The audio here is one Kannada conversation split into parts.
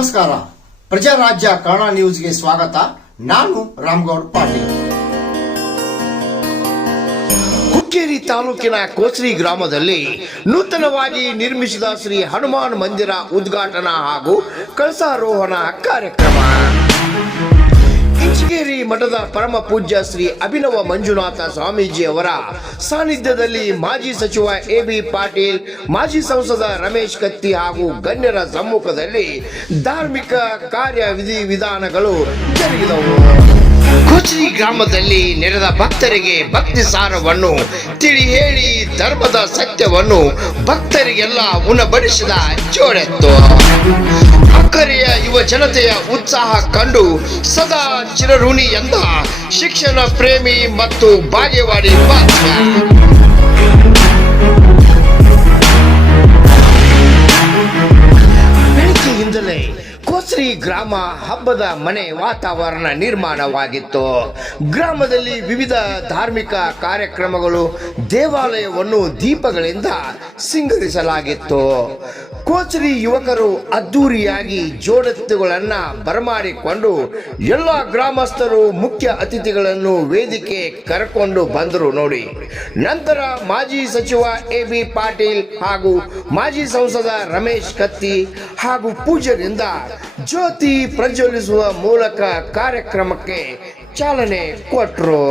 ನಮಸ್ಕಾರ. ಪ್ರಜಾರಾಜ್ಯ ಕನ್ನಡ ನ್ಯೂಸ್ಗೆ ಸ್ವಾಗತ. ನಾನು ರಾಮಗೌಡ ಪಾಟೀಲ್. ಹುಕ್ಕೇರಿ ತಾಲೂಕಿನ ಕೋಸ್ರಿ ಗ್ರಾಮದಲ್ಲಿ ನೂತನವಾಗಿ ನಿರ್ಮಿಸಿದ ಶ್ರೀ ಹನುಮಾನ್ ಮಂದಿರ ಉದ್ಘಾಟನಾ ಹಾಗೂ ಕಳಸಾರೋಹಣ ಕಾರ್ಯಕ್ರಮ. ಇಂಚಿಗೇರಿ ಮಠದ ಪರಮ ಪೂಜ್ಯ ಶ್ರೀ ಅಭಿನವ ಮಂಜುನಾಥ ಸ್ವಾಮೀಜಿ ಅವರ ಸಾನ್ನಿಧ್ಯದಲ್ಲಿ ಮಾಜಿ ಸಚಿವ ಎ.ಬಿ. ಪಾಟೀಲ್, ಮಾಜಿ ಸಂಸದ ರಮೇಶ್ ಕತ್ತಿ ಹಾಗೂ ಗಣ್ಯರ ಸಮ್ಮುಖದಲ್ಲಿ ಧಾರ್ಮಿಕ ಕಾರ್ಯ ವಿಧಿವಿಧಾನಗಳು ಜರುಗಿದವು. ಕೋಚ್ರಿ ಗ್ರಾಮದಲ್ಲಿ ನೆರೆದ ಭಕ್ತರಿಗೆ ಭಕ್ತಿ ಸಾರವನ್ನು ತಿಳಿ ಹೇಳಿ ಧರ್ಮದ ಸತ್ಯವನ್ನು ಭಕ್ತರಿಗೆಲ್ಲ ಉಣಬಡಿಸಿದ ಜೋಡೆತ್ತು. ಅಕ್ಕರೆಯ ಯುವ ಜನತೆಯ ಉತ್ಸಾಹ ಕಂಡು ಸದಾ ಚಿರಋಣಿ ಎಂದ ಶಿಕ್ಷಣ ಪ್ರೇಮಿ ಮತ್ತು ಬಾಗೇವಾಡಿ ಪಾತ್ರ. ಬೆಳಗ್ಗೆಯಿಂದಲೇ ಕೋಸ್ರಿ ಗ್ರಾಮ ಹಬ್ಬದ ಮನೆ ವಾತಾವರಣ ನಿರ್ಮಾಣವಾಗಿತ್ತು. ಗ್ರಾಮದಲ್ಲಿ ವಿವಿಧ ಧಾರ್ಮಿಕ ಕಾರ್ಯಕ್ರಮಗಳು, ದೇವಾಲಯವನ್ನು ದೀಪಗಳಿಂದ ಸಿಂಗರಿಸಲಾಗಿತ್ತು. ಕೋಸ್ರಿ ಯುವಕರು ಅದ್ದೂರಿಯಾಗಿ ಜೋಡೆತ್ತುಗಳನ್ನ ಬರಮಾಡಿಕೊಂಡು ಎಲ್ಲ ಗ್ರಾಮಸ್ಥರು ಮುಖ್ಯ ಅತಿಥಿಗಳನ್ನು ವೇದಿಕೆ ಕರೆಕೊಂಡು ಬಂದರು ನೋಡಿ. ನಂತರ ಮಾಜಿ ಸಚಿವ ಎ.ಬಿ. ಪಾಟೀಲ್ ಹಾಗೂ ಮಾಜಿ ಸಂಸದ ರಮೇಶ್ ಕತ್ತಿ ಹಾಗೂ ಪೂಜ್ಯರಿಂದ ಜ್ಯೋತಿ ಪ್ರಜ್ವಲಿಸುವ ಮೂಲಕ ಕಾರ್ಯಕ್ರಮಕ್ಕೆ ಚಾಲನೆ ಕೊಟ್ಟರು.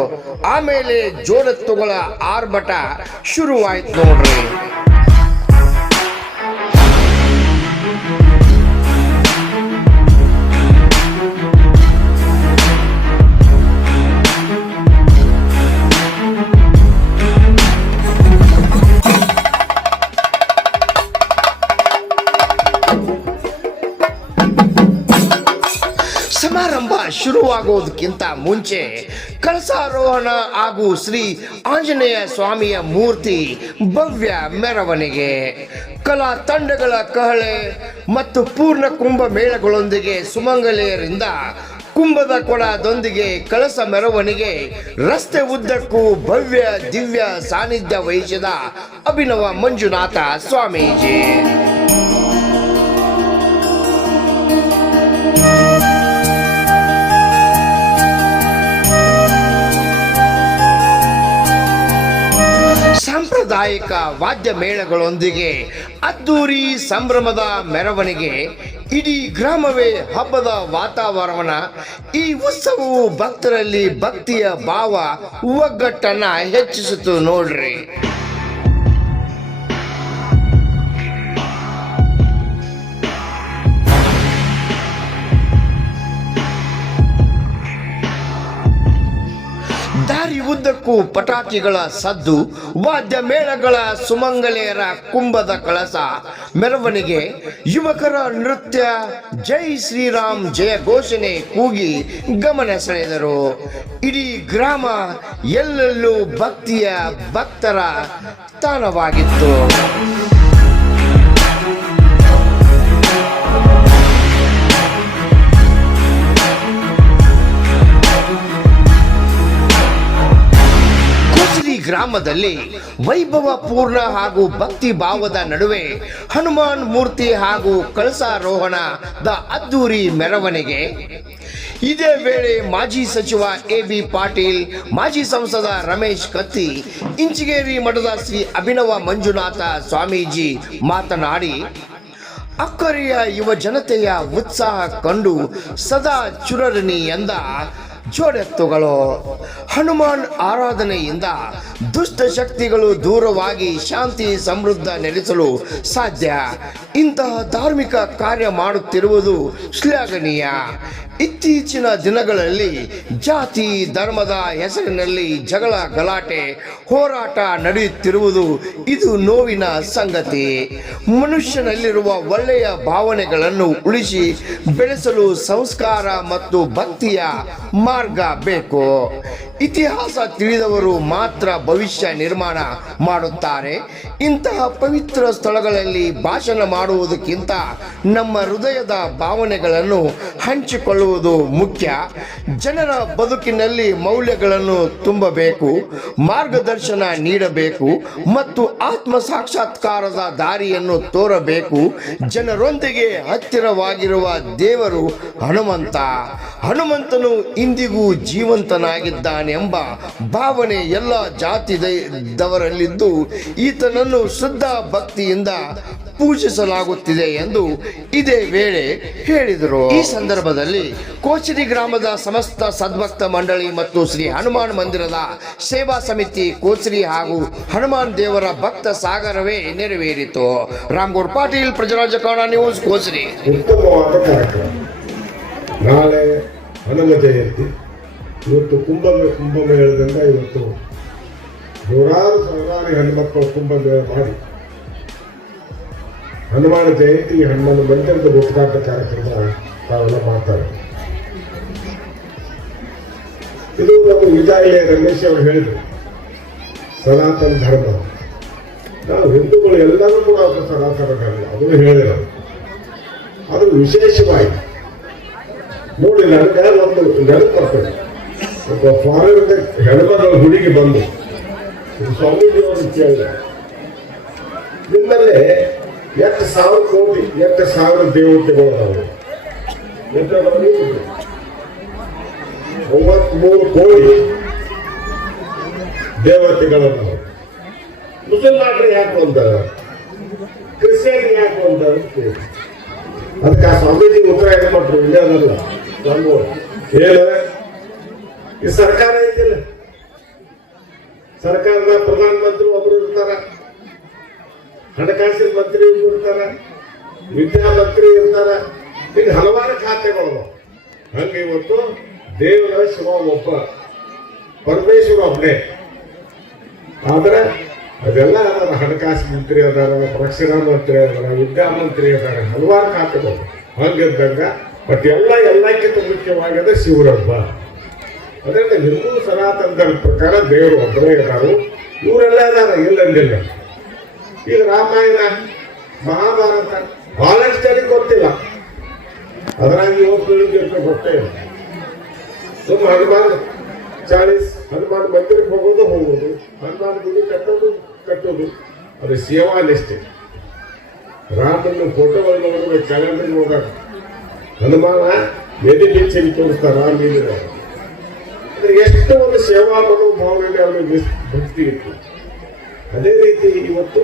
ಆಮೇಲೆ ಜೋಡೆತ್ತುಗಳ ಆರ್ಭಟ ಶುರುವಾಯ್ತು ನೋಡ್ರಿ. ಸಮಾರಂಭ ಶುರುವಾಗೋದಕ್ಕಿಂತ ಮುಂಚೆ ಕಳಸಾರೋಹಣ ಹಾಗೂ ಶ್ರೀ ಆಂಜನೇಯ ಸ್ವಾಮಿಯ ಮೂರ್ತಿ ಭವ್ಯ ಮೆರವಣಿಗೆ, ಕಲಾ ತಂಡಗಳ ಕಹಳೆ ಮತ್ತು ಪೂರ್ಣ ಕುಂಭ ಮೇಳಗಳೊಂದಿಗೆ ಸುಮಂಗಲೆಯರಿಂದ ಕುಂಭದ ಕೊಡದೊಂದಿಗೆ ಕಳಸ ಮೆರವಣಿಗೆ ರಸ್ತೆ ಉದ್ದಕ್ಕೂ ಭವ್ಯ ದಿವ್ಯ ಸಾನ್ನಿಧ್ಯ ವಹಿಸಿದ ಅಭಿನವ ಮಂಜುನಾಥ ಸ್ವಾಮೀಜಿ. ಸಾಂಪ್ರದಾಯಿಕ ವಾದ್ಯ ಮೇಳಗಳೊಂದಿಗೆ ಅದ್ದೂರಿ ಸಂಭ್ರಮದ ಮೆರವಣಿಗೆ, ಇಡೀ ಗ್ರಾಮವೇ ಹಬ್ಬದ ವಾತಾವರಣ. ಈ ಉತ್ಸವವು ಭಕ್ತರಲ್ಲಿ ಭಕ್ತಿಯ ಭಾವ ಒಗ್ಗಟ್ಟನ್ನ ಹೆಚ್ಚಿಸಿತು ನೋಡ್ರಿ. ದಾರಿ ಉದ್ದಕ್ಕೂ ಪಟಾಕಿಗಳ ಸದ್ದು, ವಾದ್ಯ ಮೇಳಗಳ ಸುಮಂಗಲೆಯರ ಕುಂಭದ ಕಳಸ ಮೆರವಣಿಗೆ, ಯುವಕರ ನೃತ್ಯ, ಜೈ ಶ್ರೀರಾಮ್ ಜಯ ಘೋಷಣೆ ಕೂಗಿ ಗಮನ ಸೆಳೆದರು. ಇಡೀ ಗ್ರಾಮ ಎಲ್ಲೆಲ್ಲೂ ಭಕ್ತಿಯ ಭಕ್ತರ ತಾಣವಾಗಿತ್ತು. ಗ್ರಾಮದಲ್ಲಿ ವೈಭವ ಪೂರ್ಣ ಹಾಗೂ ಭಕ್ತಿ ಭಾವದ ನಡುವೆ ಹನುಮಾನ್ ಮೂರ್ತಿ ಹಾಗೂ ಕಳಸಾರೋಹಣದ ಅದ್ದೂರಿ ಮೆರವಣಿಗೆ. ಇದೇ ವೇಳೆ ಮಾಜಿ ಸಚಿವ ಎ.ಬಿ. ಪಾಟೀಲ್, ಮಾಜಿ ಸಂಸದ ರಮೇಶ್ ಕತ್ತಿ, ಇಂಚಿಗೇರಿ ಮಠದ ಶ್ರೀ ಅಭಿನವ ಮಂಜುನಾಥ ಸ್ವಾಮೀಜಿ ಮಾತನಾಡಿ, ಅಕ್ಕರೆಯ ಯುವ ಜನತೆಯ ಉತ್ಸಾಹ ಕಂಡು ಸದಾ ಚಿರಋಣಿ ಎಂದ ಜೋಡೆತ್ತುಗಳು. ಹನುಮಾನ್ ಆರಾಧನೆಯಿಂದ ದುಷ್ಟ ಶಕ್ತಿಗಳು ದೂರವಾಗಿ ಶಾಂತಿ ಸಮೃದ್ಧ ನೆಲೆಸಲು ಸಾಧ್ಯ. ಇಂತಹ ಧಾರ್ಮಿಕ ಕಾರ್ಯ ಮಾಡುತ್ತಿರುವುದು ಶ್ಲಾಘನೀಯ. ಇತ್ತೀಚಿನ ದಿನಗಳಲ್ಲಿ ಜಾತಿ ಧರ್ಮದ ಹೆಸರಿನಲ್ಲಿ ಜಗಳ ಗಲಾಟೆ ಹೋರಾಟ ನಡೆಯುತ್ತಿರುವುದು ಇದು ನೋವಿನ ಸಂಗತಿ. ಮನುಷ್ಯನಲ್ಲಿರುವ ಒಳ್ಳೆಯ ಭಾವನೆಗಳನ್ನು ಉಳಿಸಿ ಬೆಳೆಸಲು ಸಂಸ್ಕಾರ ಮತ್ತು ಭಕ್ತಿಯ ಮಾರ್ಗ ಬೇಕು. ಇತಿಹಾಸ ತಿಳಿದವರು ಮಾತ್ರ ಭವಿಷ್ಯ ನಿರ್ಮಾಣ ಮಾಡುತ್ತಾರೆ. ಇಂತಹ ಪವಿತ್ರ ಸ್ಥಳಗಳಲ್ಲಿ ಭಾಷಣ ಮಾಡುವುದಕ್ಕಿಂತ ನಮ್ಮ ಹೃದಯದ ಭಾವನೆಗಳನ್ನು ಹಂಚಿಕೊಳ್ಳುವುದು ಮುಖ್ಯ. ಜನರ ಬದುಕಿನಲ್ಲಿ ಮೌಲ್ಯಗಳನ್ನು ತುಂಬಬೇಕು, ಮಾರ್ಗದರ್ಶನ ನೀಡಬೇಕು ಮತ್ತು ಆತ್ಮ ಸಾಕ್ಷಾತ್ಕಾರದ ದಾರಿಯನ್ನು ತೋರಬೇಕು. ಜನರೊಂದಿಗೆ ಹತ್ತಿರವಾಗಿರುವ ದೇವರು ಹನುಮಂತನು ಇಂದಿಗೂ ಜೀವಂತನಾಗಿದ್ದಾನೆಂಬ ಭಾವನೆ ಎಲ್ಲ ಜಾತಿದವರಲ್ಲಿದ್ದು ಈತನನ್ನು ಶ್ರದ್ಧಾ ಭಕ್ತಿಯಿಂದ ಪೂಜಿಸಲಾಗುತ್ತಿದೆ ಎಂದು ಇದೇ ವೇಳೆ ಹೇಳಿದರು. ಈ ಸಂದರ್ಭದಲ್ಲಿ ಕೋಚರಿ ಗ್ರಾಮದ ಸಮಸ್ತ ಸದ್ಭಕ್ತ ಮಂಡಳಿ ಮತ್ತು ಶ್ರೀ ಹನುಮಾನ್ ಮಂದಿರದ ಸೇವಾ ಸಮಿತಿ ಕೋಚರಿ ಹಾಗೂ ಹನುಮಾನ್ ದೇವರ ಭಕ್ತ ಸಾಗರವೇ ನೆರವೇರಿತು. ರಾಮಗೌಡ ಪಾಟೀಲ್, ಪ್ರಜರಾಜ ಕನ್ನಡ ನ್ಯೂಸ್, ಕೋಚರಿ. ಉತ್ತಮವಾದ ಕಾರ್ಯಕ್ರಮ. ನಾಳೆ ಹನುಮ ಜಯಂತಿ. ಇವತ್ತು ಕುಂಭಮೇಳದಿಂದ ಇವತ್ತು ನೂರಾರು ಸಾವಿರಾರು ಹೆಣ್ಮಕ್ಕಳು ಕುಂಭಮೇಳ ಮಾಡಿ ಹನುಮಾನ ಜಯಂತಿ ಹನುಮಾನ ಮಂದಿರದ ಉದ್ಘಾಟ ಕಾರ್ಯಕ್ರಮ ತಾವೆಲ್ಲ ಮಾಡ್ತಾರೆ. ಇದು ನಮ್ಮ ಈಗಾಗಲೇ ರಮೇಶ್ ಅವರು ಹೇಳಿದರು, ಸನಾತನ ಧರ್ಮ. ನಾವು ಹಿಂದೂಗಳು ಎಲ್ಲರೂ ಕೂಡ ಅದು ಸನಾತನ ಧರ್ಮ, ಅದನ್ನು ಹೇಳಿದರು. ಅದು ವಿಶೇಷವಾಗಿ ನೋಡಿ, ನನಗೆ ಒಂದು ನೆನಪು ಬರ್ತದೆ. ಒಬ್ಬ ಫಾರಿನ್ ಹೆಣ್ಮಗಳ ಗುಡಿಗೆ ಬಂದು ಸ್ವಾಮೀಜಿಯವರು ಕೇಳಿದ, ನಿಮ್ಮಲ್ಲೇ 8,000 ಕೋಟಿ 8,000 ದೇವತೆಗಳು ನಾವು 93 ಕೋಟಿ ದೇವತೆಗಳನ್ನು ನಾವು ಮುಸಲ್ಮಾನರು ಯಾಕೆ ಅಂತ, ಕ್ರಿಶ್ಚಿಯನ್ ಯಾಕೆ ಅಂತ ಅದಕ್ಕೆ ಆ ಸ್ವಾಮೀಜಿ ಉತ್ತರ ಏನು ಮಾಡ್ರು, ಇಲ್ಲದಲ್ಲ ಏನು ಈ ಸರ್ಕಾರ ಐತಿಲ್ಲ, ಸರ್ಕಾರದ ಪ್ರಧಾನ ಮಂತ್ರಿ ಒಬ್ರು ಇರ್ತಾರ, ಹಣಕಾಸಿನ ಮಂತ್ರಿ ಇರ್ತಾರ, ವಿದ್ಯಾಮಂತ್ರಿ ಇರ್ತಾರ, ಹೀಗೆ ಹಲವಾರು ಖಾತೆಗಳು. ಹಂಗೆ ಇವತ್ತು ದೇವರ ಶಿವ ಒಬ್ಬ, ಪರಮೇಶ್ವರ ಒಬ್ಬನೇ. ಆದ್ರೆ ಅದೆಲ್ಲ ಅದಾರ, ಹಣಕಾಸು ಮಂತ್ರಿ ಅದಾರ, ರಕ್ಷಣಾ ಮಂತ್ರಿ ಅದಾರ, ವಿದ್ಯಾಮಂತ್ರಿ ಅದಾರ, ಹಲವಾರು ಖಾತೆಗಳು. ಹಂಗಿದ್ದಂಗ ಬಟ್ ಎಲ್ಲಕ್ಕಿಂತ ಮುಖ್ಯವಾಗಿದೆ ಶಿವರಬ್ಬ. ಅದರಿಂದ ಹಿಂದೂ ಸನಾತನದ ಪ್ರಕಾರ ದೇವರು ಒಬ್ಬರೇ ಇದ್ದಾರೆ. ಇವರೆಲ್ಲ ಇದಾರ, ಇಲ್ಲಂದಿಲ್ಲ. ಈಗ ರಾಮಾಯಣ, ಮಹಾಭಾರತ ಬಹಳಷ್ಟು ಜನಕ್ಕೆ ಗೊತ್ತಿಲ್ಲ. ಅದರಾಗಿ ಇವತ್ತು ಗೊತ್ತೇ ಇಲ್ಲ. ಸುಮ್ಮ ಹನುಮಾನ್ ಹನುಮಾನ್ ಮಂದಿರಕ್ಕೆ ಹೋಗೋದು, ಹನುಮಾನ್ ಗುಡಿ ಕಟ್ಟೋದು ಅದು ಸೇವಾ ನಿಷ್ಠೆ. ರಾಮನ ಫೋಟೋಗಳು ನೋಡಿದ್ರೆ ಕ್ಯಾಲೆಂಡರ್ ನೋಡಿದಾಗ ಹನುಮಾನ ಎದೆ ಬಿಚ್ಚಿ ತೋರಿಸ್ತಾರ. ಅಂದ್ರೆ ಎಷ್ಟು ಒಂದು ಸೇವಾ ಮನೋಭಾವನೆಯಲ್ಲಿ ಅವನಿಗೆ ಭಕ್ತಿ ಇತ್ತು. ಅದೇ ರೀತಿ ಇವತ್ತು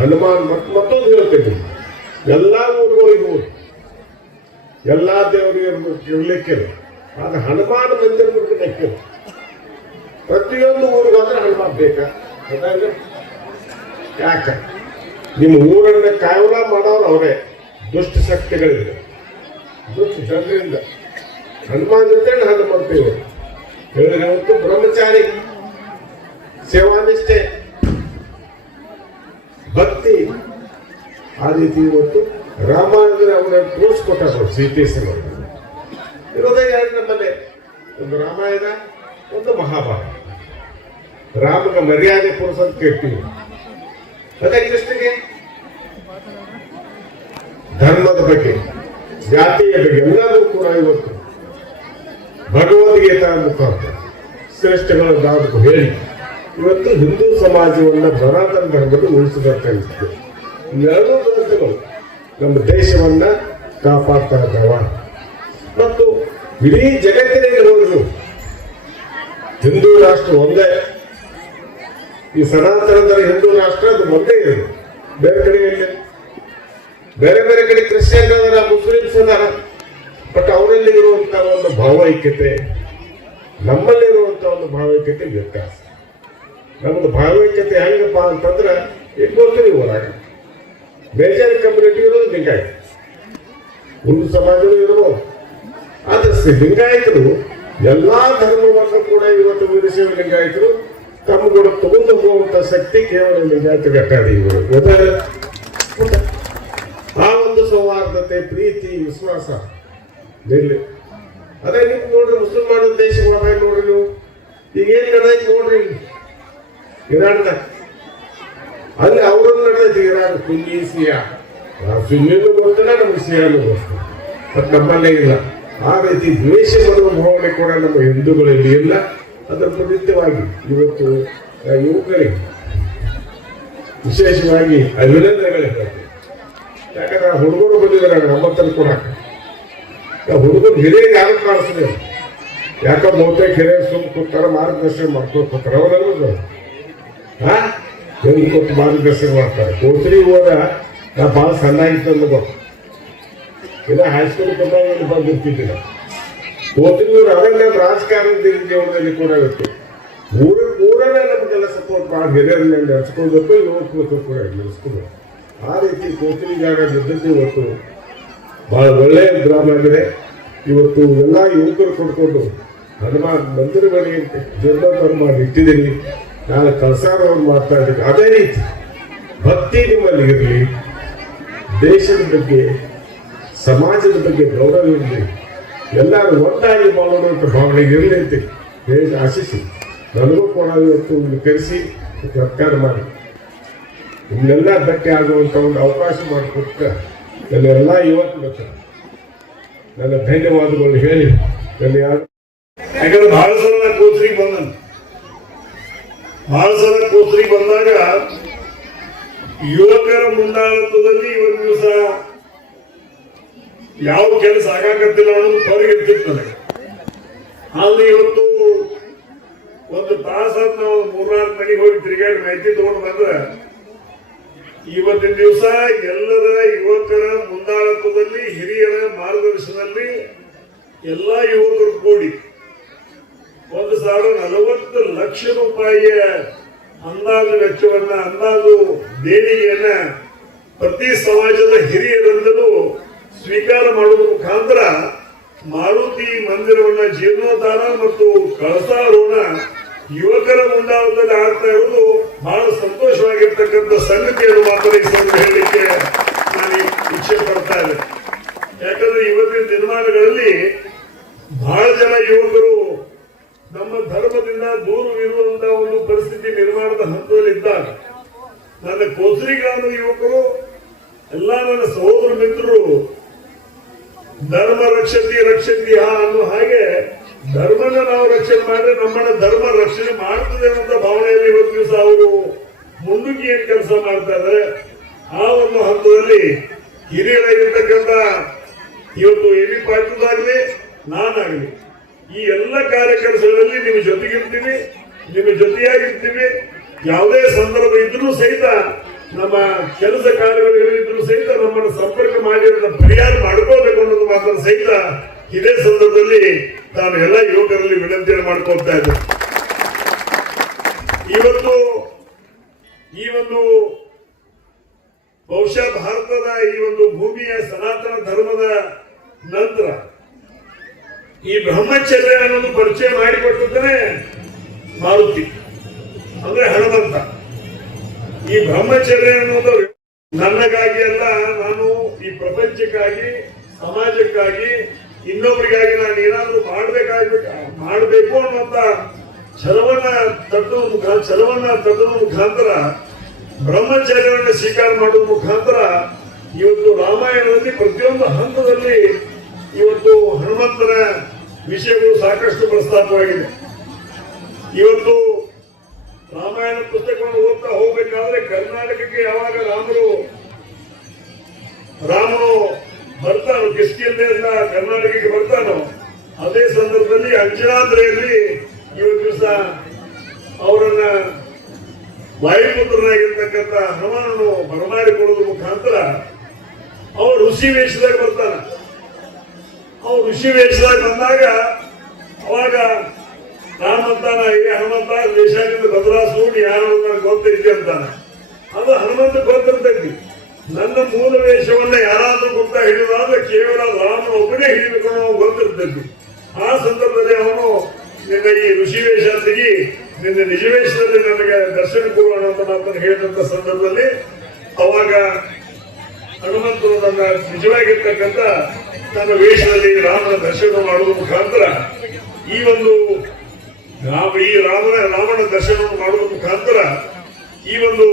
ಹನುಮಾನ್ ಮತ್ತೊಂದು ಹೇಳ್ತೇನೆ, ಎಲ್ಲಾ ಊರುಗಳಿಗೂ ಎಲ್ಲಾ ದೇವರಿಗೆ ಇರ್ಲಿಕ್ಕೆ, ಆದ್ರೆ ಹನುಮಾನ ಮಂದಿರ ಲೆಕ್ಕ ಪ್ರತಿಯೊಂದು ಊರಿಗಾದ್ರೆ ಹನುಮಾನ್ ಬೇಕಾ? ಅದಾಗ ಯಾಕ ನಿಮ್ಮ ಊರನ್ನ ಕಾವಲ ಮಾಡೋರು ಅವರೇ, ದುಷ್ಟ ಶಕ್ತಿಗಳಿದೆ, ದುಷ್ಟ ಜನರಿಂದ. ಹನುಮಾನ್ ಅಂತೇಳಿ ಹನುಮಂತೇವೆ ಹೇಳಿದ್ರೆ ಇವತ್ತು ಬ್ರಹ್ಮಚಾರಿ, ಸೇವಾನಿಷ್ಠೆ, ಭಕ್ತಿ. ಆ ರೀತಿ ಇವತ್ತು ರಾಮಾಯಣದಲ್ಲಿ ಅವರ ತೋರಿಸ್ಕೊಟ್ಟಾರ ಸೀತೇಶ್ವರ. ಇರೋದೇ ಎರಡು ನಮ್ಮಲ್ಲಿ, ಒಂದು ರಾಮಾಯಣ, ಒಂದು ಮಹಾಭಾರತ. ರಾಮನ ಮರ್ಯಾದೆ ಪುರುಷಂತ ಕೇಳ್ತೀವಿ. ಅದೇ ಕೃಷ್ಣಗೆ ಧರ್ಮದ ಬಗ್ಗೆ, ಜಾತಿಯ ಬಗ್ಗೆ ಎಲ್ಲರೂ ಕೂಡ ಇವತ್ತು ಭಗವದ್ಗೀತಾ ಮುಖಾಂತರ ಶ್ರೇಷ್ಠಗಳು ನಾವು ಹೇಳಿ ಇವತ್ತು ಹಿಂದೂ ಸಮಾಜವನ್ನ ಸನಾತನ ಧರ್ಮದಲ್ಲಿ ಉಳಿಸಬೇಕಾಗಿತ್ತು. ಎರಡೂ ಗ್ರಂಥಗಳು ನಮ್ಮ ದೇಶವನ್ನ ಕಾಪಾಡ್ತಾ ಇದ್ದಾವ. ಮತ್ತು ಇಡೀ ಜಗತ್ತಿನಲ್ಲಿ ಹೋದ್ರು ಹಿಂದೂ ರಾಷ್ಟ್ರ ಒಂದೇ. ಈ ಸನಾತನದ ಹಿಂದೂ ರಾಷ್ಟ್ರ ಅದು ಒಂದೇ ಇರೋದು. ಬೇರೆ ಕಡೆ ಇಲ್ಲ, ಬೇರೆ ಬೇರೆ ಕಡೆ ಕ್ರಿಶ್ಚಿಯನ್ ಅದರ, ಮುಸ್ಲಿಮ್ಸ್ ಅದಾರ. ಬಟ್ ಅವರಲ್ಲಿ ಇರುವಂತಹ ಒಂದು ಭಾವೈಕ್ಯತೆ, ನಮ್ಮಲ್ಲಿ ಇರುವಂತಹ ಒಂದು ಭಾವೈಕ್ಯತೆ ವ್ಯತ್ಯಾಸ. ನಮ್ಮದು ಭಾವೈಕ್ಯತೆ ಹೆಂಗಪ್ಪ ಅಂತಂದ್ರೆ ಇಟ್ಕೊಳ್ತೀವಿ. ಹೊರಗೆ ಬೇಜಾರಿ ಕಮ್ಯುನಿಟಿ ಇರೋದು ಲಿಂಗಾಯತ, ಹಿಂದೂ ಸಮಾಜಗಳು ಇರ್ಬೋದು. ಆದ್ರೆ ಲಿಂಗಾಯತರು ಎಲ್ಲಾ ಧರ್ಮವನ್ನು ಕೂಡ ಇವತ್ತು ವೀರಶೈವ ಲಿಂಗಾಯತರು ತಮ್ಮ ಕೂಡ ತಗೊಂಡು ಹೋಗುವಂತ ಶಕ್ತಿ ಕೇವಲ ಲಿಂಗಾಯತ ಘಟ್ಟಾಡಿ. ಆ ಒಂದು ಸೌಹಾರ್ದತೆ, ಪ್ರೀತಿ, ವಿಶ್ವಾಸ ನಿಲ್ಲಿ. ಅದೇ ನೀವು ನೋಡ್ರಿ ಮುಸಲ್ಮಾನ ದೇಶಗಳ ನೋಡ್ರಿ, ನೀವು ಈಗ ಏನ್ ನಡೆದೈತಿ ನೋಡ್ರಿ ಇರಾನ್ದಾಗ. ಅಲ್ಲಿ ಅವ್ರನ್ನ ನಡೆದೈತಿ ಇರಾನ್ ಕುಂಗಿ ಸಿಯಾ. ಸುನ್ನಿನೂ ಗೊತ್ತಿಲ್ಲ, ನಮ್ಗೆ ಸಿಯಾನು ಗೊತ್ತಿಲ್ಲ, ಅದು ನಮ್ಮಲ್ಲೇ ಇಲ್ಲ. ಆ ರೀತಿ ದ್ವೇಷ ಬರುವ ಭಾವನೆ ಕೂಡ ನಮ್ಮ ಹಿಂದೂಗಳಲ್ಲಿ ಇಲ್ಲ. ಅದರ ಪ್ರತಿತ್ಯವಾಗಿ ಇವತ್ತು ಯುವಕರಿಗೆ ವಿಶೇಷವಾಗಿ ಅಭಿನಂದನೆಗಳು ಹೇಳ್ತಾರೆ. ಯಾಕಂದ್ರೆ ಆ ಹುಡುಗರು ಬಂದಿದ್ದಾರೆ ನಮ್ಮತ್ತಲ್ಲಿ ಕೊಡಕ್ಕೆ. ಹುಡುಗರು ಹಿರಿಯರು ಯಾರು ಕಾಣಿಸ್ತಾರೆ, ಯಾಕ ಬಹುತೇಕ ಹಿರಿಯರು ಸುಮ್ ಕೂತಾರ, ಮಾರ್ಗದರ್ಶನ ಮಾಡ್ಕೊತಾರೆ. ಅವರಲ್ಲ ಹಾ ಎಲ್ಲಿ ಕೊಟ್ಟು ಮಾರ್ಗದರ್ಶನ ಮಾಡ್ತಾರೆ. ಕೋತ್ರಿ ಹೋದ ನಾ ಭಾಳ ಸಣ್ಣ ಆಗಿತ್ತು, ಇನ್ನ ಹೈಸ್ಕೂಲ್ ಕೊಟ್ಟಾಗ ಬಂದಿರ್ತಿದ್ದಿಲ್ಲ. ಕೋತ್ರಿಯವರು ಅರಣ್ಯ ರಾಜಕಾರಣದ ಜೀವನದಲ್ಲಿ ಕೂಡ ಇತ್ತು. ಊರಲ್ಲೇ ನಮಗೆಲ್ಲ ಸಪೋರ್ಟ್ ಮಾಡಿ ಹಿರಿಯರನ್ನ ನಡೆಸ್ಕೊಳ್ಬೇಕು, ಯುವಕರು ಕೂಡ ನಡೆಸ್ಕೊಳ್ಬೇಕು. ಆ ರೀತಿ ಕೋತ್ರಿ ಜಾಗ ಗೆದ್ದದ್ದು ಇವತ್ತು ಬಹಳ ಒಳ್ಳೆಯ ಗ್ರಾಮ ಆಗಿದೆ. ಇವತ್ತು ಎಲ್ಲ ಯುವಕರು ಕೊಡ್ಕೊಂಡು ಹನುಮಾನ್ ಮಂದಿರಗಳಿಗೆ ಜೀರ್ಣೋದ್ಧಾರ ಮಾಡಿ ಇಟ್ಟಿದ್ದೀರಿ. ನಾನು ಕಳಸಾರವ್ರು ಮಾಡ್ತಾ ಇದ್ದೀನಿ. ಅದೇ ರೀತಿ ಭಕ್ತಿ ನಿಮ್ಮಲ್ಲಿ ಇರಲಿ, ದೇಶದ ಬಗ್ಗೆ ಸಮಾಜದ ಬಗ್ಗೆ ಗೌರವ ಇರಲಿ, ಎಲ್ಲರೂ ಒಂದಾಗಿ ಮಾಡುವಂಥ ಭಾವನೆ ಇರಲಿ ಅಂತ ದೇಶ ಆಶಿಸಿ ನನಗೂ ಕೂಡ ಇವತ್ತು ಕರೆಸಿ ಸತ್ಕಾರ ಮಾಡಿ ಇನ್ನೆಲ್ಲ ಧಕ್ಕೆ ಆಗುವಂಥ ಒಂದು ಅವಕಾಶ ಮಾಡಿಕೊಟ್ಟ ಎಲ್ಲ ಯುವಕರು ನನ್ನ ಧನ್ಯವಾದಗಳು ಹೇಳಿ ನನ್ನ ಯಾಕಂದ್ರೆ ಬಹಳ ಸಲ ಕೋತ್ರಿಗೆ ಬಂದನು. ಬಹಳ ಸಲ ಕೋತ್ರಿಗೆ ಬಂದಾಗ ಯುವಕರ ಮುಂದಾಳತ್ವದಲ್ಲಿ ಒಂದು ದಿವಸ ಯಾವ ಕೆಲಸ ಆಗಾಕತ್ತಿಲ್ಲ ಅನ್ನೋದು ಹೊರಗಿರ್ತಿತ್ತು ನನಗೆ. ಅಲ್ಲಿ ಇವತ್ತು ಒಂದು ತಾಸಾತ್ ನಾವು 3-4 ಮನೆಗೆ ಹೋಗಿ ತಿರುಗಾಡಿ ಮಾಹಿತಿ ತಗೊಂಡು ಬಂದ್ರೆ ಇವತ್ತಿನ ದಿವಸ ಎಲ್ಲರ ಯುವಕರ ಮುಂದಾಳತ್ವದಲ್ಲಿ ಹಿರಿಯರ ಮಾರ್ಗದರ್ಶನದಲ್ಲಿ ಎಲ್ಲ ಯುವಕರು ಕೂಡಿ 1,40 ಲಕ್ಷ ರೂಪಾಯಿಯ ಅಂದಾಜು ವೆಚ್ಚವನ್ನ, ಅಂದಾಜು ದೇಣಿಗೆಯನ್ನ ಪ್ರತಿ ಸಮಾಜದ ಹಿರಿಯರಿಂದಲೂ ಸ್ವೀಕಾರ ಮಾಡುವ ಮುಖಾಂತರ ಮಾರುತಿ ಮಂದಿರವನ್ನ ಜೀರ್ಣೋದ್ಧಾರ ಮತ್ತು ಕಳಸಾರೋಹಣ ಯುವಕರ ಮುಂದಾಳತ್ವದಲ್ಲಿ ಆಗ್ತಾ ಇರುವುದು ಬಹಳ ಸಂತೋಷವಾಗಿರ್ತಕ್ಕಂಥ ಸಂಗತಿಯನ್ನು ಮಾತ್ರ ಈ ಸಂದರ್ಭ ಹೇಳಲಿಕ್ಕೆ ನಾನು ಇಚ್ಛೆ ಪಡ್ತಾ ಇದ್ದೇನೆ. ಯಾಕಂದ್ರೆ ಇವತ್ತಿನ ದಿನಮಾನಗಳಲ್ಲಿ ಬಹಳ ಜನ ಯುವಕರು ನಮ್ಮ ಧರ್ಮದಿಂದ ದೂರವಿರುವಂತಹ ಒಂದು ಪರಿಸ್ಥಿತಿ ನಿರ್ಮಾಣದ ಹಂತದಲ್ಲಿದ್ದಾಗ ನನ್ನ ಕೋತ್ರಿ ಗ್ರಾಮದ ಯುವಕರು ಎಲ್ಲ ನನ್ನ ಸಹೋದರ ಮಿತ್ರರು ಧರ್ಮ ರಕ್ಷತಿ ರಕ್ಷತಿ ಅನ್ನೋ ಹಾಗೆ ಧರ್ಮನ ನಾವು ರಕ್ಷಣೆ ಮಾಡಿದ್ರೆ ನಮ್ಮನ್ನ ಧರ್ಮ ರಕ್ಷಣೆ ಮಾಡ್ತದೆ ಅನ್ನೋ ಭಾವನೆಯಲ್ಲಿ ಇವತ್ತು ದಿವಸ ಅವರು ಮುಂದಕ್ಕೆ ಏನ್ ಕೆಲಸ ಮಾಡ್ತಾ ಇದ್ದಾರೆ. ಆ ಒಂದು ಹಂತದಲ್ಲಿ ಹಿರಿಯರಾಗಿರ್ತಕ್ಕಂಥ ಇವತ್ತು ಎಬಿ ಪಾಟೀಲ್ದಾಗಲಿ ನಾನಾಗಲಿ ಈ ಎಲ್ಲ ಕಾರ್ಯಕರ್ತಗಳಲ್ಲಿ ನಿಮ್ಮ ಜೊತೆಗಿರ್ತೀವಿ, ನಿಮ್ಮ ಜೊತೆಯಾಗಿರ್ತೀವಿ. ಯಾವುದೇ ಸಂದರ್ಭ ಇದ್ರೂ ಸಹಿತ, ನಮ್ಮ ಕೆಲಸ ಕಾರ್ಯಗಳು ಇದ್ರೂ ಸಹಿತ ನಮ್ಮನ್ನು ಸಂಪರ್ಕ ಮಾಡಿ ಅದನ್ನ ಪರಿಹಾರ ಮಾಡ್ಕೋಬೇಕು ಅನ್ನೋದು ಮಾತ್ರ ಸಹಿತ ಇದೇ ಸಂದರ್ಭದಲ್ಲಿ ನಾನು ಎಲ್ಲ ಯುವಕರಲ್ಲಿ ವಿನಂತಿಯನ್ನು ಮಾಡ್ಕೊಳ್ತಾ ಇದ್ದೆ. ಇವತ್ತು ಈ ಒಂದು ಬಹುಶಃ ಭಾರತದ ಈ ಒಂದು ಭೂಮಿಯ ಸನಾತನ ಧರ್ಮದ ನಂತರ ಈ ಬ್ರಹ್ಮಚರ್ಯ ಅನ್ನೋದು ಪರಿಚಯ ಮಾಡಿಕೊಟ್ಟಿದ್ದಾನೆ ಮಾರುತಿ, ಅಂದ್ರೆ ಹನುಮಂತ. ಈ ಬ್ರಹ್ಮಚರ್ಯ ಅನ್ನೋದು ನನಗಾಗಿ ಅಲ್ಲ, ನಾನು ಈ ಪ್ರಪಂಚಕ್ಕಾಗಿ, ಸಮಾಜಕ್ಕಾಗಿ, ಇನ್ನೊಬ್ಬರಿಗಾಗಿ ನಾನು ಏನಾದ್ರೂ ಮಾಡಬೇಕು ಅನ್ನುವಂತ ಛಲವನ್ನ ತಟ್ಟುವ ಮುಖಾಂತರ ಬ್ರಹ್ಮಚರ್ಯವನ್ನು ಸ್ವೀಕಾರ ಮಾಡುವ ಮುಖಾಂತರ ಇವತ್ತು ರಾಮಾಯಣದಲ್ಲಿ ಪ್ರತಿಯೊಂದು ಹಂತದಲ್ಲಿ ಇವತ್ತು ಹನುಮಂತನ ವಿಷಯಗಳು ಸಾಕಷ್ಟು ಪ್ರಸ್ತಾಪವಾಗಿದೆ. ಇವತ್ತು ರಾಮಾಯಣ ಪುಸ್ತಕವನ್ನು ಓದ್ತಾ ಹೋಗ್ಬೇಕಾದ್ರೆ ಕರ್ನಾಟಕಕ್ಕೆ ಯಾವಾಗ ರಾಮನು ಬರ್ತಾನೋ, ಕಿಷ್ಕಿಂಧೆಯಿಂದ ಕರ್ನಾಟಕಕ್ಕೆ ಬರ್ತಾನೋ, ಅದೇ ಸಂದರ್ಭದಲ್ಲಿ ಅಂಜನಾದ್ರಿಯಲ್ಲಿ ಇವತ್ತು ದಿವಸ ಅವರನ್ನ ವಾಯುಪುತ್ರನಾಗಿರ್ತಕ್ಕಂಥ ಹನುಮನನ್ನು ಬರಮಾಡಿಕೊಳ್ಳುವ ಮುಖಾಂತರ ಅವರು ಋಷಿ ವೇಷದಾಗ ಬರ್ತಾನೆ. ಅವ್ರು ಋಷಿ ವೇಷದಾಗ ಬಂದಾಗ ಅವಾಗ ರಾಮ ಅಂತಾನ, ಹನುಮಂತ ದೇಶದಿಂದ ಬದಲಾಯಿಸು, ಯಾರು ನನಗೆ ಗೊತ್ತೈತಿ ಅಂತಾನೆ. ಅದು ಹನುಮಂತ ಗೊತ್ತಿರ್ತೈತಿ. ನನ್ನ ಮೂಲ ವೇಷವನ್ನ ಯಾರಾದ್ರೂ ಗುಪ್ತ ಹಿಡಿದಾದ್ರೆ ಕೇವಲ ರಾಮನ ಒಬ್ಬನೇ ಹಿಡಿಬೇಕು ಅನ್ನೋ ಗೊತ್ತಿರ್ತೈತಿ. ಆ ಸಂದರ್ಭದಲ್ಲಿ ಅವನು ನಿನ್ನ ಈ ಋಷಿ ವೇಷ ತೆಗಿ, ನಿನ್ನ ನಿಜ ವೇಷದಲ್ಲಿ ನನಗೆ ದರ್ಶನ ಕೊಡೋಣ ಅಂತ ಮಾತನ್ನು ಹೇಳಿದಂತ ಸಂದರ್ಭದಲ್ಲಿ ಅವಾಗ ಹನುಮಂತರು ನನ್ನ ನಿಜವಾಗಿರ್ತಕ್ಕಂಥ ನನ್ನ ವೇಷದಲ್ಲಿ ರಾಮನ ದರ್ಶನ ಮಾಡುವ ಮುಖಾಂತರ ಈ ಒಂದು ಈ ರಾವಣ ದರ್ಶನವನ್ನು ಮಾಡುವ ಮುಖಾಂತರ ಈ ಒಂದು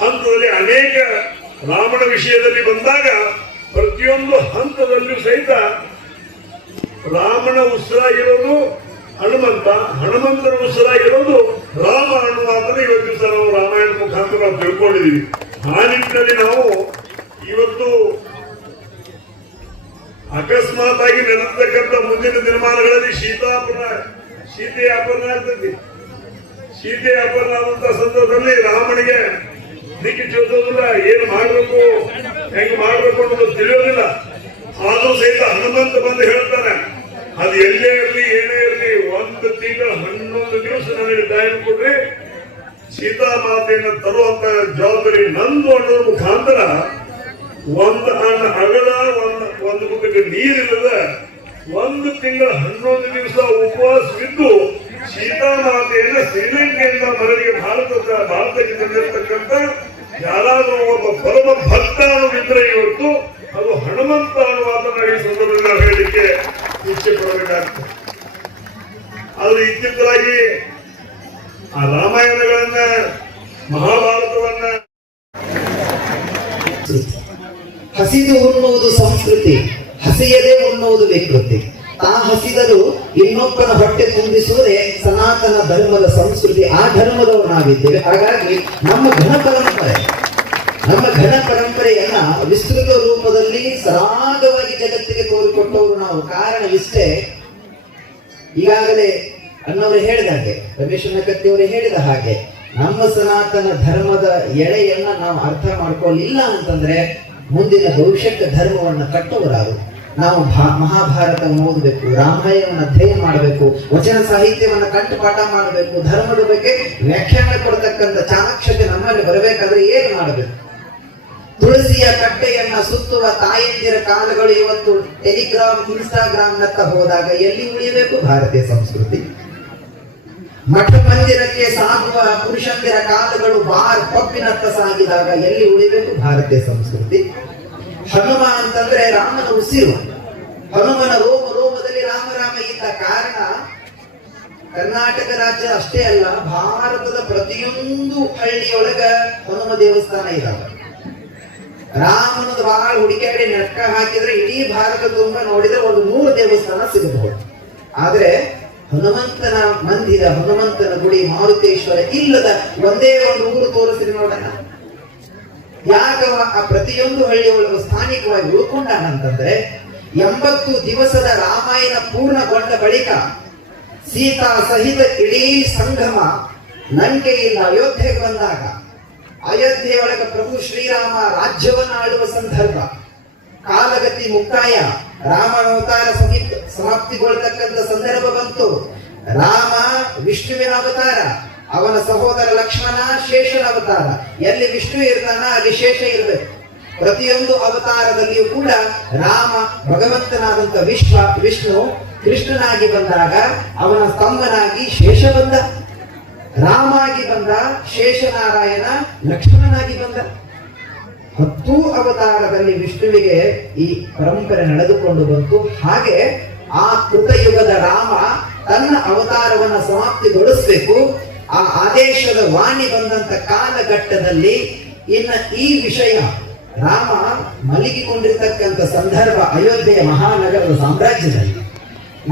ಹಂತದಲ್ಲಿ ಅನೇಕ ರಾಮನ ವಿಷಯದಲ್ಲಿ ಬಂದಾಗ ಪ್ರತಿಯೊಂದು ಹಂತದಲ್ಲಿಯೂ ಸಹಿತ ರಾಮನ ಉಸಿರಾಗಿರೋದು ಹನುಮಂತ, ಹನುಮಂತನ ಉಸಿರಾಗಿರೋದು ರಾಮ ಅನ್ನುವ ಮಾತನ್ನು ಇವತ್ತು ದಿವಸ ನಾವು ರಾಮಾಯಣ ಮುಖಾಂತರ ನಾವು ತಿಳ್ಕೊಂಡಿದ್ದೀವಿ. ಆ ನಿಟ್ಟಿನಲ್ಲಿ ನಾವು ಇವತ್ತು ಅಕಸ್ಮಾತ್ ಆಗಿ ನೆನಪತಕ್ಕಂಥ ಮುಂದಿನ ದಿನಮಾನಗಳಲ್ಲಿ ಸೀತೆಯ ಅಪಹರಣ ಆಗ್ತೈತಿ. ಸೀತೆಯ ಅಪಹರಣ ಆದಂತ ಸಂದರ್ಭದಲ್ಲಿ ರಾಮನಿಗೆ ದಿಕ್ಕಿ ಚೋದೋದಿಲ್ಲ, ಏನು ಮಾಡಬೇಕು ಹೆಂಗ್ ಮಾಡಬೇಕು ಅನ್ನೋದು ತಿಳಿಯೋದಿಲ್ಲ. ಆದ್ರೂ ಸಹಿತ ಹನುಮಂತ ಬಂದು ಹೇಳ್ತಾನೆ, ಅದು ಎಲ್ಲೇ ಇರಲಿ ಏನೇ ಇರಲಿ 1 ತಿಂಗಳು 11 ದಿವಸ ನನಗೆ ಟೈಮ್ ಕೊಡ್ರಿ, ಸೀತಾಮಾತೆಯನ್ನು ತರುವಂತ ಜವಾಬ್ದಾರಿ ನಂದು ಅನ್ನೋದ್ರ ಮುಖಾಂತರ ಒಂದು ಅಗಲ ಒಂದು ಮುಖಕ್ಕೆ ನೀರಿಲ್ಲದ 1 ತಿಂಗಳ 11 ದಿವಸ ಉಪವಾಸವಿದ್ದು ಸೀತಾಮಾತೆಯನ್ನ ಶ್ರೀಲಂಕೆಯಿಂದ ಮರಳಿಗೆ ಭಾರತಕ್ಕೆ ತಂದಿರತಕ್ಕಂಥ ಯಾರಾದರೂ ಒಬ್ಬ ಪರಮ ಭಕ್ತ ಅನ್ನೋದಿದ್ರೆ ಇವತ್ತು ಅದು ಹನುಮಂತ ಅನ್ನುವಾದನ್ನ ಈ ಸಂದರ್ಭದಲ್ಲಿ ನಾವು ಹೇಳಲಿಕ್ಕೆ ಇಚ್ಛೆ ಪಡಬೇಕಾಗ್ತದೆ. ಆದ್ರೆ ಇತ್ತಿತ್ತಲಾಗಿ ಆ ರಾಮಾಯಣಗಳನ್ನ ಮಹಾಭಾರತವನ್ನ ಹಸಿದು ಉಣ್ಣುವುದು ಸಂಸ್ಕೃತಿ, ಹಸಿಯದೆ ಉಣ್ಣುವುದು ವಿಕೃತಿ. ತಾ ಹಸಿದರೂ ಇನ್ನೊಬ್ಬನ ಹೊಟ್ಟೆ ತುಂಬಿಸುವುದೇ ಸನಾತನ ಧರ್ಮದ ಸಂಸ್ಕೃತಿ. ಆ ಧರ್ಮದವರು ನಾವಿದ್ದೇವೆ. ಹಾಗಾಗಿ ನಮ್ಮ ಘನ ಪರಂಪರೆಯನ್ನ ವಿಸ್ತೃತ ರೂಪದಲ್ಲಿ ಸರಾಗವಾಗಿ ಜಗತ್ತಿಗೆ ತೋರಿಕೊಟ್ಟವರು ನಾವು. ಕಾರಣವಿಷ್ಟೇ, ಈಗಾಗಲೇ ಅನ್ನವರು ಹೇಳಿದಂಗೆ, ರಮೇಶ್ ನಕತ್ತಿಯವರು ಹೇಳಿದ ಹಾಗೆ, ನಮ್ಮ ಸನಾತನ ಧರ್ಮದ ಎಳೆಯನ್ನ ನಾವು ಅರ್ಥ ಮಾಡ್ಕೊಳ್ಳಿಲ್ಲ ಅಂತಂದ್ರೆ ಮುಂದಿನ ಭವಿಷ್ಯಕ್ಕೆ ಧರ್ಮವನ್ನ ಕಟ್ಟುವರಾರು. ನಾವು ಮಹಾಭಾರತವನ್ನು ಓದಬೇಕು, ರಾಮಾಯಣವನ್ನು ಅಧ್ಯಯನ ಮಾಡಬೇಕು, ವಚನ ಸಾಹಿತ್ಯವನ್ನ ಕಂಠಪಾಠ ಮಾಡಬೇಕು, ಧರ್ಮದ ಬಗ್ಗೆ ವ್ಯಾಖ್ಯಾನ ಕೊಡ್ತಕ್ಕಂಥ ಚಾಣಕ್ಷತೆ ನಮ್ಮಲ್ಲಿ ಬರಬೇಕಾದ್ರೆ ಏನು ಮಾಡಬೇಕು? ತುಳಸಿಯ ಕಟ್ಟೆಯನ್ನ ಸುತ್ತುವ ತಾಯಂದಿರ ಕಾಲಗಳು ಇವತ್ತು ಟೆಲಿಗ್ರಾಮ್, ಇನ್ಸ್ಟಾಗ್ರಾಮ್ ನತ್ತ ಹೋದಾಗ ಎಲ್ಲಿ ಉಳಿಯಬೇಕು ಭಾರತೀಯ ಸಂಸ್ಕೃತಿ? ಮಠ ಮಂದಿರಕ್ಕೆ ಸಾಗುವ ಪುರುಷಂದಿರ ಕಾಲಗಳು ಬಾರ್ ಪಬ್ಬಿನತ್ತ ಸಾಗಿದಾಗ ಎಲ್ಲಿ ಉಳಿಬೇಕು ಭಾರತೀಯ ಸಂಸ್ಕೃತಿ? ಹನುಮ ಅಂತಂದ್ರೆ ರಾಮನ ಉಸಿರು, ಹನುಮನ ರೋಮದಲ್ಲಿ ರಾಮ ಇದ್ದ ಕಾರಣ ಕರ್ನಾಟಕ ರಾಜ್ಯ ಅಷ್ಟೇ ಅಲ್ಲ, ಭಾರತದ ಪ್ರತಿಯೊಂದು ಹಳ್ಳಿಯೊಳಗ ಹನುಮ ದೇವಸ್ಥಾನ ಇದಾವೆ. ರಾಮನದು ಬಹಳ ಹುಡುಕಾಡಿ ನೆಟ್ಕ ಹಾಕಿದ್ರೆ ಇಡೀ ಭಾರತ ತುಂಬ ನೋಡಿದ್ರೆ ಒಂದು 100 ದೇವಸ್ಥಾನ ಸಿಗಬಹುದು. ಆದ್ರೆ ಹನುಮಂತನ ಮಂದಿರ, ಹನುಮಂತನ ಗುಡಿ, ಮಾರುತೇಶ್ವರ ಇಲ್ಲದ ಒಂದೇ ಒಂದು ಊರು ತೋರಿಸಿದ್ರೆ ನೋಡೋಣ. ಯಾಕವ ಆ ಪ್ರತಿಯೊಂದು ಹಳ್ಳಿಯೊಳಗೂ ಸ್ಥಾನಿಕವಾಗಿ ಉಳ್ಕೊಂಡಾನಂತಂದ್ರೆ 80 ದಿವಸದ ರಾಮಾಯಣ ಪೂರ್ಣಗೊಂಡ ಬಳಿಕ ಸೀತಾ ಸಹಿತ ಇಡೀ ಸಂಗಮ ಲಂಕೆಯಿಂದ ಅಯೋಧ್ಯೆಗೆ ಬಂದಾಗ, ಅಯೋಧ್ಯೆಯೊಳಗ ಪ್ರಭು ಶ್ರೀರಾಮ ರಾಜ್ಯವನ್ನ ಆಳುವ ಸಂದರ್ಭ, ಕಾಲಗತಿ ಮುಕ್ತಾಯ, ರಾಮನ ಅವತಾರ ಸಮಾಪ್ತಿಗೊಳ್ತಕ್ಕಂಥ ಸಂದರ್ಭ ಬಂತು. ರಾಮ ವಿಷ್ಣುವಿನ ಅವತಾರ, ಅವನ ಸಹೋದರ ಲಕ್ಷ್ಮಣ ಶೇಷನ ಅವತಾರ. ಎಲ್ಲಿ ವಿಷ್ಣು ಇರ್ತಾನ ಅಲ್ಲಿ ಶೇಷ ಇರಬೇಕು. ಪ್ರತಿಯೊಂದು ಅವತಾರದಲ್ಲಿಯೂ ಕೂಡ ರಾಮ ಭಗವಂತನಾದಂತ ವಿಷ್ಣು ಕೃಷ್ಣನಾಗಿ ಬಂದಾಗ ಅವನ ಸ್ತಂಭನಾಗಿ ಶೇಷ ಬಂದ, ರಾಮಾಗಿ ಬಂದ, ಶೇಷನಾರಾಯಣ ಲಕ್ಷ್ಮಣನಾಗಿ ಬಂದ. 10 ಅವತಾರದಲ್ಲಿ ವಿಷ್ಣುವಿಗೆ ಈ ಪರಂಪರೆ ನಡೆದುಕೊಂಡು ಬಂತು. ಹಾಗೆ ಆ ಕೃತಯುಗದ ರಾಮ ತನ್ನ ಅವತಾರವನ್ನ ಸಮಾಪ್ತಿಗೊಳಿಸಬೇಕು. ಆ ಆದೇಶದ ವಾಣಿ ಬಂದಂತ ಕಾಲಘಟ್ಟದಲ್ಲಿ ಇನ್ನ ಈ ವಿಷಯ ರಾಮ ಮಲಗಿಕೊಂಡಿರ್ತಕ್ಕಂಥ ಸಂದರ್ಭ ಅಯೋಧ್ಯೆಯ ಮಹಾನಗರದ ಸಾಮ್ರಾಜ್ಯದಲ್ಲಿ.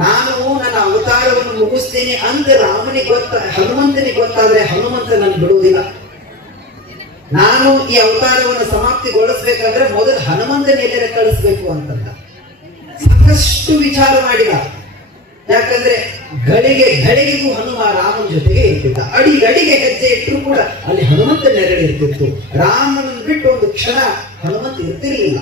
ನಾನು ನನ್ನ ಅವತಾರವನ್ನು ಮುಗಿಸ್ತೇನೆ ಅಂತ ರಾಮನಿಗೆ ಹನುಮಂತನಿಗೆ ಗೊತ್ತಾದ್ರೆ ಹನುಮಂತ ನನ್ನ ಬಿಡುವುದಿಲ್ಲ. ನಾನು ಈ ಅವತಾರವನ್ನು ಸಮಾಪ್ತಿಗೊಳಿಸ್ಬೇಕಾದ್ರೆ ಮೊದಲು ಹನುಮಂತನ ಎಲ್ಲರ ಕಳಿಸ್ಬೇಕು ಅಂತಂದ. ಸಾಕಷ್ಟು ವಿಚಾರ ಮಾಡಿದ. ಯಾಕಂದ್ರೆ ಗಳಿಗೆಗೂ ಹನುಮ ರಾಮನ ಜೊತೆಗೆ ಇರ್ತಿದ್ದ. ಅಡಿಗೆ ಹೆಜ್ಜೆ ಇಟ್ಟರು ಕೂಡ ಅಲ್ಲಿ ಹನುಮಂತ ನೆರಳಿರ್ತಿತ್ತು. ರಾಮನನ್ನು ಬಿಟ್ಟು ಒಂದು ಕ್ಷಣ ಹನುಮಂತ ಇರ್ತಿರ್ಲಿಲ್ಲ.